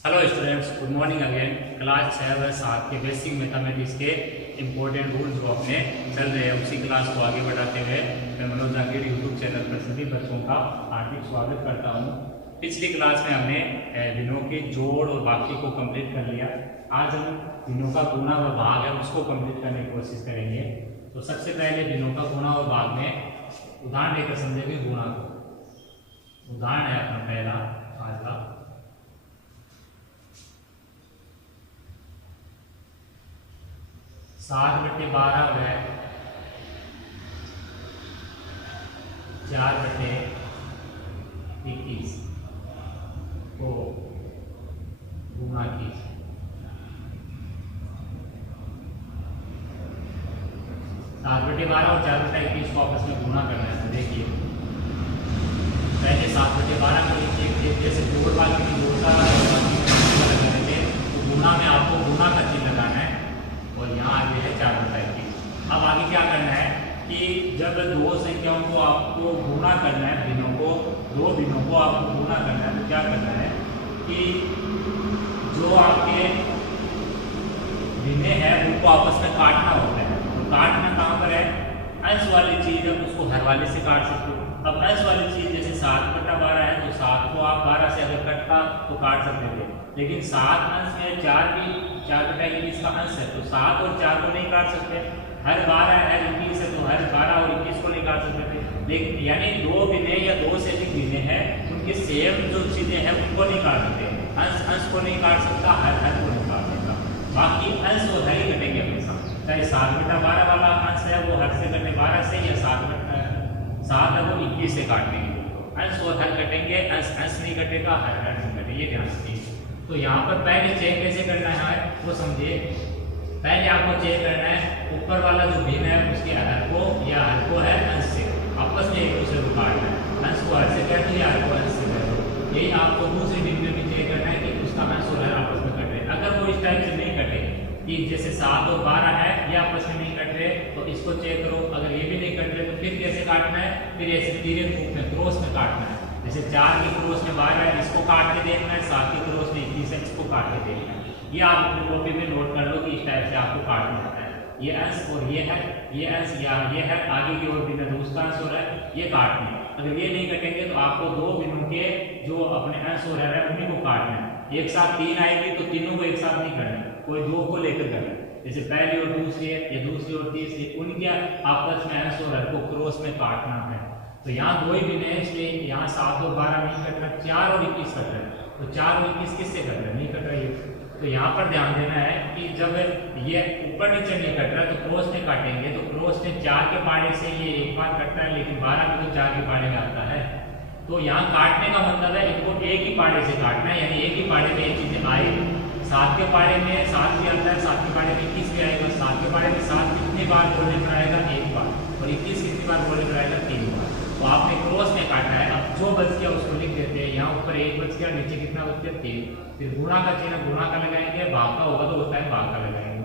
Hello students, good morning again. Class 6 व 7 के basic mathematics के इम्पोर्टेंट रूल्स जो अपने चल रहे हैं उसी क्लास को आगे बढ़ाते हुए मैं मनोज जागीर यूट्यूब चैनल पर सभी बच्चों का हार्दिक स्वागत करता हूं। पिछली क्लास में हमने दिनों के जोड़ और बाकी को कंप्लीट कर लिया। आज हम दिनों का गुणा व भाग है उसको कंप्लीट करने की कोशिश करेंगे। तो सबसे पहले दिनों का गुणा और भाग में उदाहरण लेकर समझेंगे गुणा को। उदाहरण है अपना पहला आज का 7/12 है 4/21 को गुणा कीजिए। 7/12 और 4/21 को आपस में गुणा करना है। तो देखिए पहले 7/12 को लिखिए, जैसे जोड़ वाले में जोड़ता लगाने थे तो गुणा में आपको गुणा का चिन्ह लगाना है और यहाँ आगे है 4/21। अब आगे क्या करना है कि जब दो संख्याओं को आपको गुणा करना है, दो दिनों को आपको गुणा करना है, तो क्या करना है कि जो आपके दिने हैं उनको आपस में काटना होता है। तो काटना कहाँ पर है? अंश वाली चीज है उसको हर वाले से काट सकते हो। अब अंश वाली चीज जैसे 7/12 है तो 7 को आप 12 से अगर कटता तो काट सकते थे, लेकिन 7 अंश में 4/21 का अंश है तो 7 और 4 को नहीं काट सकते। हर 12 है 21 है तो हर 12 और 21 को नहीं काट सकते थे। लेकिन यानी दो दिने या दो से अधिक दिने हैं उनके सेम जो चीजें हैं उनको नहीं काट सकते। अंश को नहीं काट सकता, हर को नहीं काट सकता। बाकी अंश और हर ही कटेंगे हमेशा, चाहे 7/12 वाला अंश है वो हर से कटे 12 से, या 7 है वो 21 से काटने के लिए। अंश और हर कटेंगे, अंश नहीं कटेगा, हर नहीं कटेगा, ये ध्यान रखिए। तो यहाँ पर पहले चेक कैसे करना है वो समझिए। पहले आपको चेक करना है ऊपर वाला जो भिन्न है उसके हर को या हर को है अंश से, आपस में एक दूसरे को काटना है। अंश को हर से कट दो या हर को अंश से कट दो। यही आपको दूसरे भिन्न में भी चेक करना है कि उसका अंश और हर आपस में कट रहे। अगर वो इस टाइप से नहीं कटे कि जैसे 7 और 12 है ये आपस में नहीं कट रहे तो इसको चेक करो। अगर ये भी नहीं कट रहे तो फिर कैसे काटना है? फिर ऐसे तीरे रूप में क्रॉस में काटना है। जैसे 4 की क्रॉस में 12 है इसको काट के देखना है, 7 की क्रॉस में 21 है इसको काट के देखना है। ये आप अपनी कॉपी में नोट कर लो कि इस टाइप से आपको काटना होता है। ये अंश और ये है, ये अंश या ये है, आगे की ओर बिना दूसरा अंश हो रहा है, ये काटना है। अगर ये नहीं कटेंगे तो आपको दो बिनों के जो अपने अंश हो रहा है उन्हीं को काटना है। एक साथ 3 आएगी तो तीनों को एक साथ नहीं करना, कोई दो को लेकर करना। जैसे पहली और दूसरी है या दूसरी और तीसरी, उनके आपस में अंश और हर को क्रॉस में काटना है। तो यहाँ दो ही दिन है इसलिए यहाँ 7 और 12 नहीं कट रहा, 4 और 21 कट रहा है। तो 4 और 21 किससे कट रहा है? नहीं कट रहा है। तो यहाँ पर ध्यान देना है कि जब ये ऊपर नीचे नहीं कट रहा तो क्रॉस में काटेंगे। तो क्रॉस में 4 के पाड़े से ये एक बार कटता है, लेकिन 12 में तो 4 के पाड़े में आता है। तो यहाँ काटने का मतलब है इनको एक ही पाड़े से काटना है, यानी एक ही पाड़े में ये चीजें आएगी। 7 के पाड़े में 7 भी आता है, 7 के पाड़े में 21 भी आएगा। 7 के पाड़े में 7 कितनी बार बोलने पर आएगा? एक बार। और 21 कितनी बार बोलने पर आएगा? 3 बार। तो आपने क्रॉस में काटना है। अब जो बच गया उसको लिख देते हैं। यहाँ ऊपर 1 बच गया, नीचे कितना बच गया? 3। फिर गुणा का चिन्ह गुणा का लगाएंगे, भाग का होगा तो होता है भाग का लगाएंगे।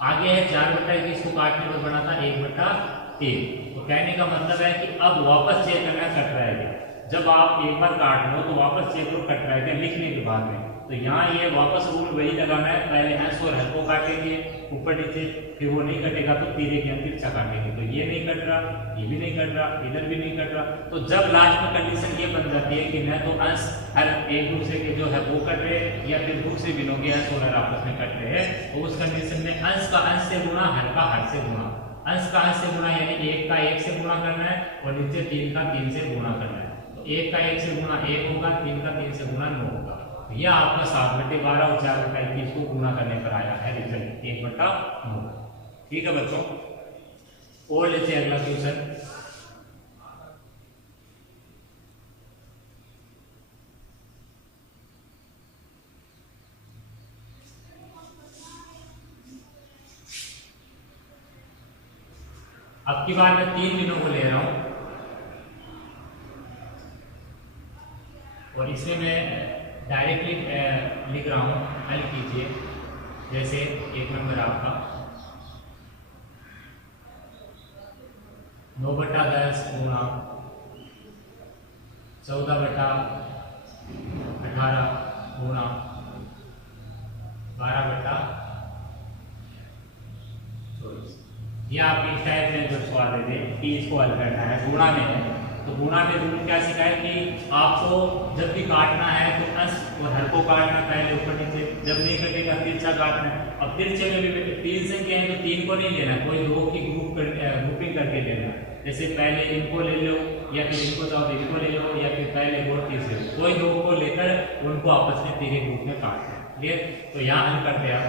आगे है 4/21 को काटने पर बना था 1/3। तो कहने का मतलब है कि अब वापस चेक करना कट रहा है क्या। जब आप एक बार काट लो तो वापस चेक करो कट रहा है क्या लिखने के बाद में। तो यहाँ ये वापस रूल वही लगाना है, पहले अंश और हर को काटेंगे ऊपर नीचे, फिर वो नहीं कटेगा तो तीरे के अंदर तिरछा काटेंगे। तो ये नहीं कट रहा, ये भी नहीं कट रहा, इधर भी नहीं कट रहा। तो जब लास्ट में कंडीशन ये बन जाती है कि न तो अंश हर एक दूसरे के जो है वो कट रहे या फिर दूसरे बिनों के अंश और हर आपस में कट रहे हैं, तो उस कंडीशन में अंश का अंश से गुणा, हर का हर से गुणा। अंश का अंश से गुणा यानी 1 का 1 से गुणा करना है और नीचे 3 का 3 से गुणा करना है। तो 1 का 1 से गुणा 1 होगा, 3 का 3 से गुणा 9 होगा। यह आपका 7/12 और 4/21 को गुणा करने पर आया है रिजल्ट 1/9। ठीक है बच्चों, और लेते हैं अगला क्वेश्चन। अब की बार मैं 3 दिनों को ले रहा हूं और इसमें मैं डायरेक्टली लिख रहा हूं, हल कीजिए। जैसे 1 नंबर आपका 9/10 गुणा 14/18 गुणा 12/24। ये आप इस टाइप में जो सवाल दे दें कि इसको हल करना है, गुणा में है तो गुणा में रूल क्या सिखाए कि आपको जब भी काटना है तो अंश और हर को काटना, पहले ऊपर नीचे, जब नहीं कटेगा तिरछा काटना है। अब तिरछे में भी 3 संख्या है तो 3 को नहीं लेना, कोई 2 की ग्रुपिंग करके लेना। जैसे पहले इनको ले लो या फिर इनको चाहो तो इनको ले लो या फिर पहले और तीसरे, कोई 2 को लेकर उनको आपस में तिरछे ग्रुप में काटना है। क्लियर? तो यहाँ हल करते हैं आप।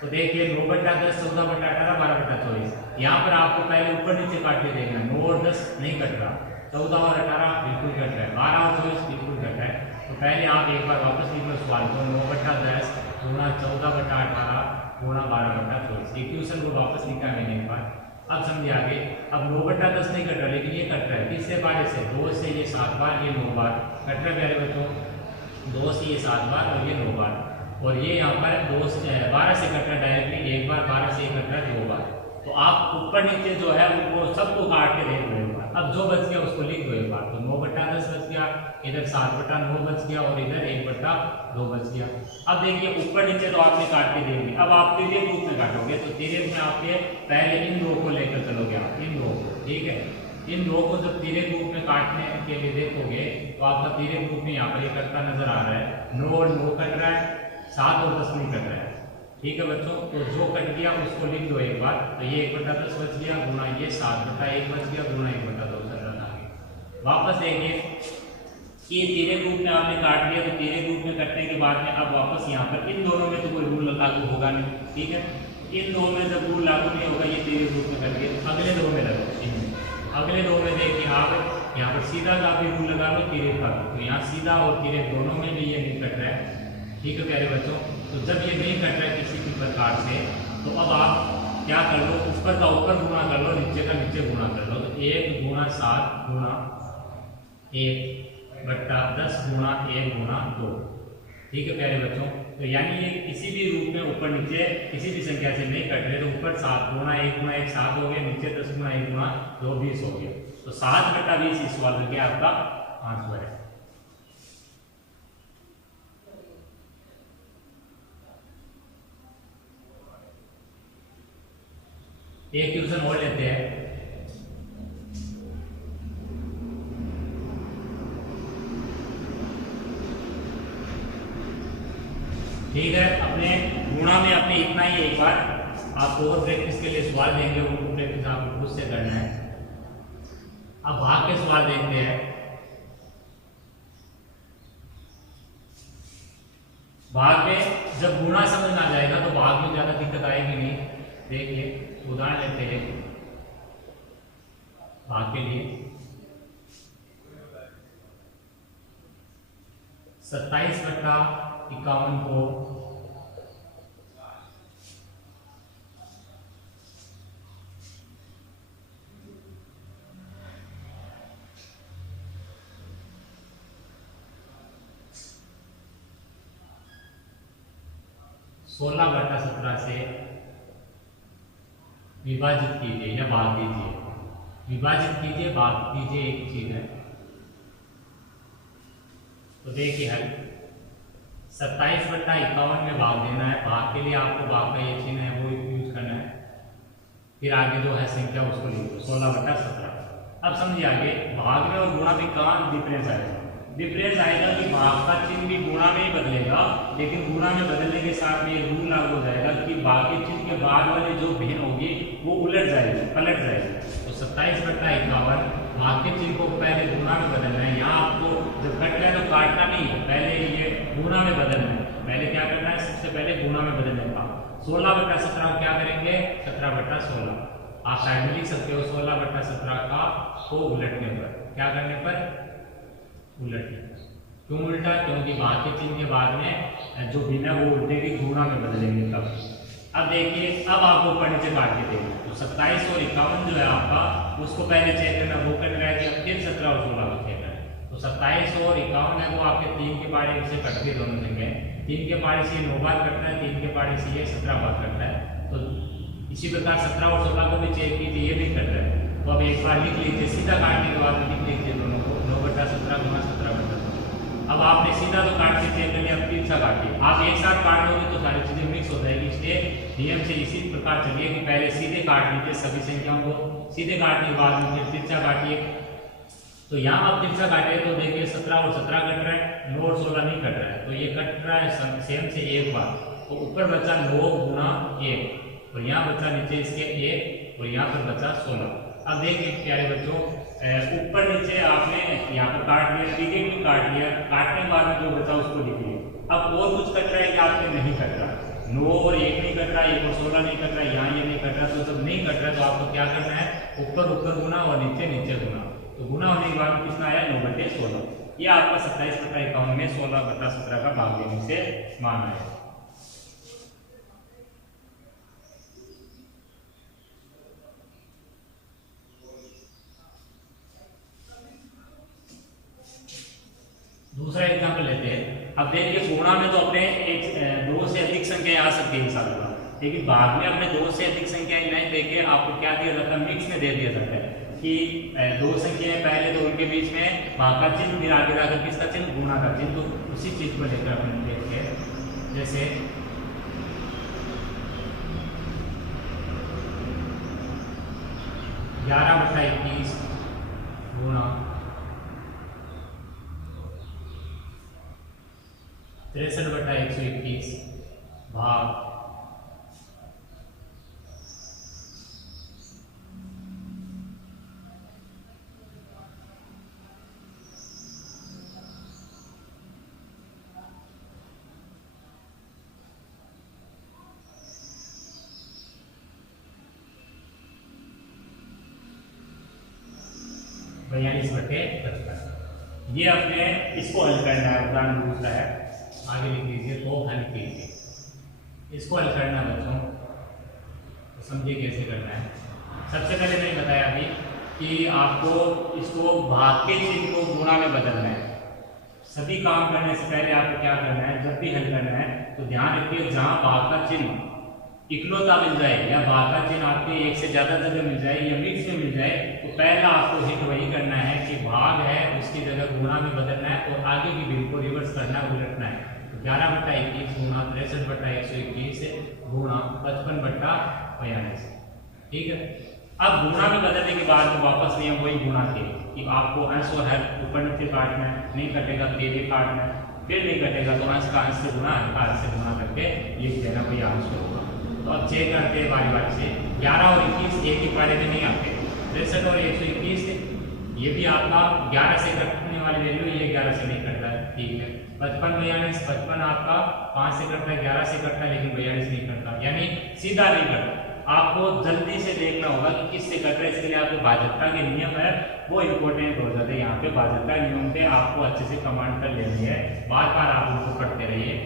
तो देखिए 9/10, 14/18, 12/24। यहाँ पर आपको पहले ऊपर नीचे काट के देखना, 9 और 10 नहीं कट रहा, 14 और 18 बिल्कुल कट रहा है, 12 और 24 बिल्कुल कट रहा है। तो पहले आप एक बार वापस लिख लो सवाल को, 9/10 गुणा 14/18 गुणा 12/24। इक्वेशन को वापस लिखा मैंने एक बार। अब समझिए आगे। अब 9/10 नहीं कट रहा लेकिन ये कट रहा है किससे बार से, 2 से ये 7 बार, ये 9 बार कट रहा है प्यारे बच्चों, 2 से ये 7 बार और ये 9 बार, और ये यहाँ पर 12 से कट रहा है डायरेक्टली एक बार, 12 से ये कट रहा है 2 बार। तो आप ऊपर नीचे जो है वो सबको काट के देख लो एक बार। अब जो बच गया उसको लिख दो एक बार। तो 9/10 बच गया, इधर 7/9 बच गया और इधर 1/2 बच गया। अब देखिए ऊपर नीचे तो आपने काट के देंगे, अब आप तिर्यक रूप में काटोगे तो तिर्यक में आपके पहले इन 2 को लेकर चलोगे आप, इन 2 को, ठीक है। इन 2 को जब तिर्यक रूप में काटने के लिए देखोगे तो आपका तिर्यक रूप में यहाँ पर ये कटता नजर आ रहा है, 9 और 9 कट रहा है, 7 और 10 नहीं कट रहा है, ठीक है बच्चों। तो जो कट गया उसको लिख दो एक बार। तो ये 1/10 बच गया गुणा ये 7/1 बच गया गुणा 1/2 सरल आ गया। वापस देखिए कि तिर्यक रूप में आपने काट लिया, तो तिर्यक रूप में कटने के बाद में अब वापस यहाँ पर इन दोनों में तो कोई रूल लागू होगा नहीं, ठीक है। इन 2 में जब रूल लागू नहीं होगा, ये तिर्यक रूप में कट गया, अगले 2 में लगो, अगले 2 में देखिए आप यहाँ पर सीधा का भी रूल लगा लो, तिर्यक का भी। तो यहाँ सीधा और तिर्यक दोनों में भी ये नहीं कट रहा है, ठीक है प्यारे बच्चों। तो जब ये नहीं कट रहा है किसी भी प्रकार से, तो अब आप क्या कर लो, ऊपर का ऊपर गुणा कर लो, नीचे का नीचे गुणा कर लो। तो 1 गुणा 7 गुणा 1/10 गुणा 1 गुणा 2, ठीक है प्यारे बच्चों। तो यानी ये किसी भी रूप में ऊपर नीचे किसी भी संख्या से नहीं कट रहे, तो ऊपर 7 गुणा 1 गुणा 1 7 हो गया, नीचे 10 गुणा 1 गुणा 2 20 हो गया। तो 7/20 इस सवाल का आपका आंसर है। एक क्वेश्चन और लेते हैं। ठीक है, अपने गुणा में अपने इतना ही, एक बार आपको और प्रैक्टिस के लिए सवाल देंगे, वो प्रैक्टिस आपको खुद से करना है। अब भाग के सवाल देखते हैं। भाग में जब गुणा समझ में आ जाएगा तो भाग में ज्यादा दिक्कत आएगी नहीं। देखिए उदाहरण लेते हैं भाग के लिए। 27/51 को 16/17 से विभाजित कीजिए या भाग दीजिए। विभाजित कीजिए, भाग दीजिए, एक चीज है। तो देखिए हल 27/51 में भाग देना है। भाग के लिए आपको भाग का ये चिन्ह है वो यूज करना है। फिर आगे जो है संख्या उसको लिख दो 16/17। अब समझिए आगे भाग में और गुणा में कहाँ डिफरेंस आएगा। डिफरेंस आएगा कि भाग का चिन्ह भी गुणा में ही बदलेगा, लेकिन गुणा में बदलने के साथ में ये रूल लागू हो जाएगा कि भाग के चिन्ह के बाद वाले जो भिन्न होगी वो उलट जाएगी, पलट जाएगी। तो 27/51 भाग के चिन्ह को पहले गुणा में बदलना है। यहाँ आपको जब कट रहा है तो काटना नहीं है, पहले ये गुणा में बदलना है। पहले क्या करना है, सबसे पहले गुणा में बदलने का। 16/17 क्या करेंगे, 17/16। आप साइड में लिख सकते हो 16/17 का को उलटने पर, क्या करने पर, उलटने। क्यों उल्टा, क्योंकि भाग के चिन्ह के बाद में जो भिन्न वो उल्टेगी, गुणा में बदलेंगे तब। अब देखिए अब आपको ऊपर नीचे काट के देंगे। तो 27 और 51 जो है आपका, उसको पहले चेक करना वो कट रहा है कि अब फिर 17 और 16 को चेक करना है। तो 27 और 51 है वो आपके 3 के पारे से कट के दोनों जगह। 3 के पारे से 9 बार कटना है, 3 के पारे से ये 17 बार कटना है। तो इसी प्रकार 17 और 16 को भी चेक कीजिए, ये भी कट रहा है। तो अब एक बार लिख लीजिए, सीधा काटने के बाद लिख लीजिए दोनों को 9/17 गुणा 17/16। अब अब आपने सीधा तो काट के चेक कर लिया, अब तिरछा काटिए। आप एक साथ काट लोगे तो सारी चीजें मिक्स हो जाएगी, इसलिए नियम से इसी प्रकार चलिए कि पहले सीधे काट लीजिए सभी संख्याओं को, सीधे काटने के बाद में फिर तिरछा काटिए। तो यहाँ आप तिरछा काटे तो देखिए 17 और 17 कट रहा है, 9 और 16 नहीं कट रहा है, तो ये कट रहा है सेम से एक बार। तो ऊपर बचा 9 गुना 1 और यहाँ बचा नीचे इसके 1 और यहाँ पर बचा 16। अब देखिए प्यारे बच्चों, ऊपर नीचे आपने यहाँ पर काट लिया, नीचे भी काट लिया, काटने के बाद में जो बचा उसको लिख लिया। अब और कुछ कट रहा है कि आपने नहीं कट रहा, 9 और 1 नहीं कट रहा, 1 और 16 नहीं कट रहा, यहाँ ये नहीं कट रहा, तो जब नहीं कट रहा तो आपको क्या करना है, ऊपर ऊपर गुना और नीचे नीचे गुना। तो गुना होने के बाद कितना आया, 9/16। ये आपका 27/51 में 16/17 का भाग लेने से मान आया। दूसरा एग्जाम्पल लेते हैं। अब देखिए गुणा में तो अपने 2 से अधिक संख्याएं आ सकती है साल का, लेकिन भाग में अपने 2 से अधिक संख्याएं नहीं देके आपको क्या दिया जाता है, मिक्स में दे दिया जाता है कि 2 संख्याएं पहले तो उनके बीच में भाग का चिन्ह, फिर आगे जाकर किसका चिन्ह, गुणा का चिन्ह। तो उसी चीज को लेकर अपन देखते हैं। जैसे 11/21 गुणा 63/121 भाग 42/55। ये अपने इसको हल करना है, उदाहरण दूसरा है, आगे लिख लीजिए, तो हल कीजिए। इसको हल करना बच्चों, तो समझिए कैसे करना है। सबसे पहले मैंने बताया अभी कि आपको इसको भाग के चिन्ह को गुणा में बदलना है। सभी काम करने से पहले आपको क्या करना है, जब भी हल करना है तो ध्यान रखिए जहां भाग का चिन्ह इकलौता मिल जाए या भाग का चिन्ह आपके एक से ज्यादा जगह मिल जाए या मिक्स में मिल जाए, तो पहला आपको हिट वही करना है कि भाग है उसकी जगह गुणा में बदलना है और आगे की बिल को रिवर्स करना, उलटना है। 11/21 गुणा 63/121 गुणा 55/42। ठीक है। अब गुणा में बदलने के बाद तो वापस नियम वही गुणा के कि आपको अंश और हर ऊपर नीचे काटना है, नहीं कटेगा तो ये काटना है, फिर नहीं कटेगा तो अंश का अंश से गुणा, हर का अंश से गुणा करके लिख देना कोई अंश होगा। तो अब चेक करते हैं बारी बारी से। 11 और 21 एक ही पारे में नहीं आते, 63 और 121 ये भी आपका 11 से कटने वाली वैल्यू, ये 11 से नहीं कटता है, ठीक है। 55/42, 55 आपका 5 से कटता है, 11 से कटता है, लेकिन 42 नहीं कटता, यानी सीधा नहीं कटता। आपको जल्दी से देखना होगा कि किससे कट रहा है, इसके लिए आपको भाजकता के नियम है वो इंपॉर्टेंट हो जाते हैं। यहाँ पे भाजकता नियम पे आपको अच्छे से कमांड कर लेनी है, बार बार आप उनको पढ़ते रहिए।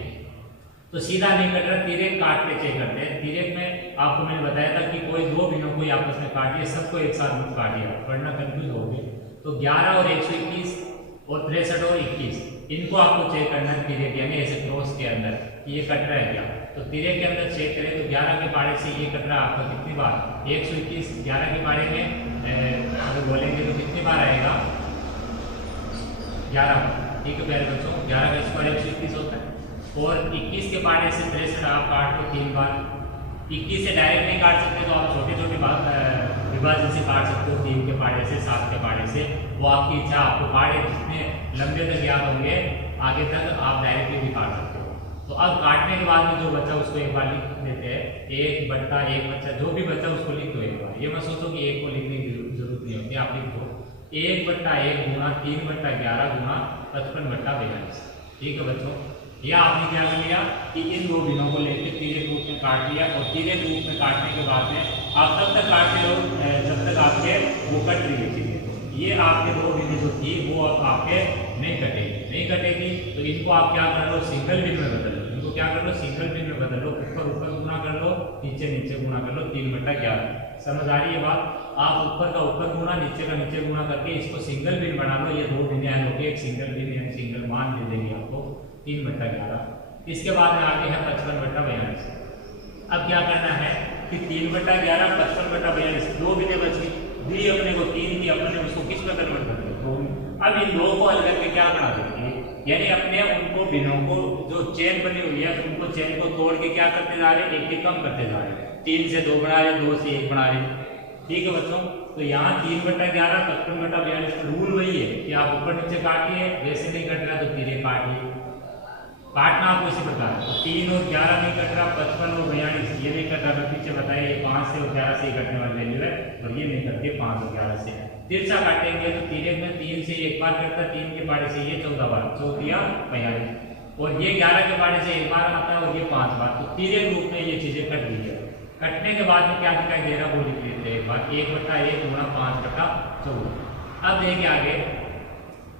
तो सीधा नहीं कट रहा, तिर्यक काट के चेक करते हैं। तिर्यक में आपको मैंने बताया था कि कोई 2 बिनों को आपस में काटिए, सबको एक साथ मत काटिए, वरना कंफ्यूज होगे। तो 11 और 121 और 63 और 21 इनको आपको चेक करना है तिर्यक, यानी ऐसे क्रॉस के अंदर कि ये कट रहा है क्या। तो तिर्यक के अंदर चेक करें तो 11 के पारे से ये कट रहा है आपका कितनी बार, 121। 11 के पारे में अगर बोलेंगे तो कितनी बार आएगा, 11 बार। ठीक है प्यारे बच्चों, 11 का स्क्वायर 121 होता है। और 21 के पारे से 63 आप काट लो 3 बार। 21 से डायरेक्ट नहीं काट सकते तो आप छोटे छोटे विभाजन से काट सकते हो, 3 के पारे से, 7 के पारे से, वो आपकी इच्छा। आपको पारे जितने लंबे तक याद होंगे आगे तक आप डायरेक्टली भी काट सकते हो। तो अब काटने के बाद में जो बचा उसको एक बार लिख देते हैं, 1/1 बचा, जो भी बचा उसको लिख दो एक बार। ये मत सोचो कि 1 को लिखने की जरूरत नहीं होती, आप लिख दो 1/1 गुणा 3/11 गुणा 55/42। ठीक है बच्चों, या आपने क्या कर लिया कि इन 2 बिनों को लेकर तिर्यक रूप में काट लिया, और तिर्यक रूप में काटने के बाद में आप तब तक काटते रहो जब तक आपके वो कट रही चीजें। ये आपके 2 बिनें जो थी वो अब आपके नहीं कटेगी, तो इनको आप क्या कर लो, सिंगल बिन में बदल लो। इनको क्या कर लो, सिंगल बिन में बदल लो, ऊपर ऊपर गुना कर लो, नीचे नीचे गुना कर लो, 3/11। समझ आ रही है बात। आप ऊपर का ऊपर गुना, नीचे का नीचे गुना करके इसको सिंगल बिन बना लो। ये 2 बिनें हैं, एक सिंगल बिन यानी सिंगल मान दे देंगे आपको 3/11। इसके बाद में आगे है 55/42। अब क्या करना है कि 3/11 55/42, 2 बिनें बची, दी अपने को 3 की, अपने उसको किस में कन्वर्ट कर दो। अब इन 2 को हल करके क्या बना देंगे, यानी अपने उनको भिन्नों को जो चेन बनी हुई है उनको चेन को तोड़ के क्या करते जा रहे हैं, एक कम करते जा रहे हैं। 3 से 2 बना रहे, 2 से 1 बना रहे। ठीक है बच्चों, तो यहाँ 3/11 55/42 रूल वही है कि आप ऊपर नीचे काटिए, वैसे नहीं कट रहा तो तिरे काटिए। काटना आपको इसी प्रकार 3 और 11 नहीं कट रहा, 55 और 42 ये नहीं कट रहा। मैं पीछे बताइए, ये 5 से और 11 से ही कटने वाली वैल्यू है और ये नहीं करती 5 और 11 से। तिरछा काटेंगे तो तिरे में 3 से 1 बार कटता, 3 के पाड़े से ये 14 बार, 14 42 और ये 11 के पाड़े से 1 बार आता है और ये 5 बार। तो तिरे रूप में ये चीजें कट गई है। कटने के बाद में क्या दिखाई दे रहा है वो लिख लेते हैं एक बार, 1/1 गुणा 5/14। अब देखिए आगे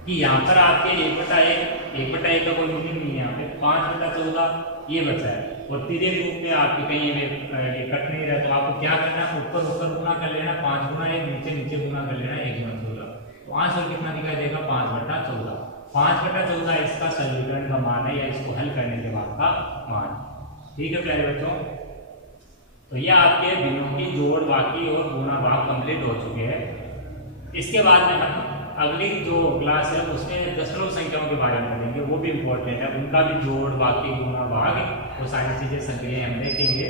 कि यहाँ पर आपके 1/1 का कोई मीनिंग नहीं है, यहाँ पे 5/14 ये बचा है और तिरे रूप में आपके कहीं ये कट नहीं रहा। तो आपको क्या करना है, ऊपर ऊपर गुना कर लेना, 5 गुना 1, नीचे नीचे गुना कर लेना 1 गुना 14। तो आंसर कितना दिखाई देगा, 5/14। 5/14 इसका समीकरण का मान है या इसको हल करने के बाद का मान। ठीक है प्यारे बच्चों, तो यह आपके भिन्नों की जोड़, बाकी और गुणा भाग कंप्लीट हो चुके हैं। इसके बाद में हम अगली जो क्लास है उसमें दशमलव संख्याओं के बारे में पढ़ेंगे, वो भी इम्पोर्टेंट है। उनका भी जोड़, बाकी, गुणा भाग, वो सारी चीजें संक्रियाएं हम देखेंगे।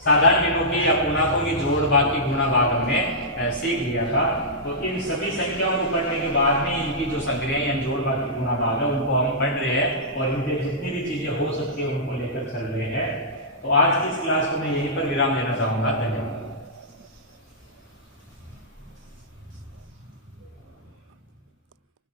साधारण भिन्नों की या पूर्णांकों की जोड़, बाकी, गुणा भाग हमने सीख लिया था। तो इन सभी संख्याओं को पढ़ने के बाद में इनकी जो संक्रियाएं या जोड़, बाकी, गुणा भाग है उनको हम पढ़ रहे हैं और इनके जितनी भी चीजें हो सकती है उनको लेकर चल रहे हैं। तो आज की इस क्लास को मैं यहीं पर विराम देना चाहूंगा। धन्यवाद।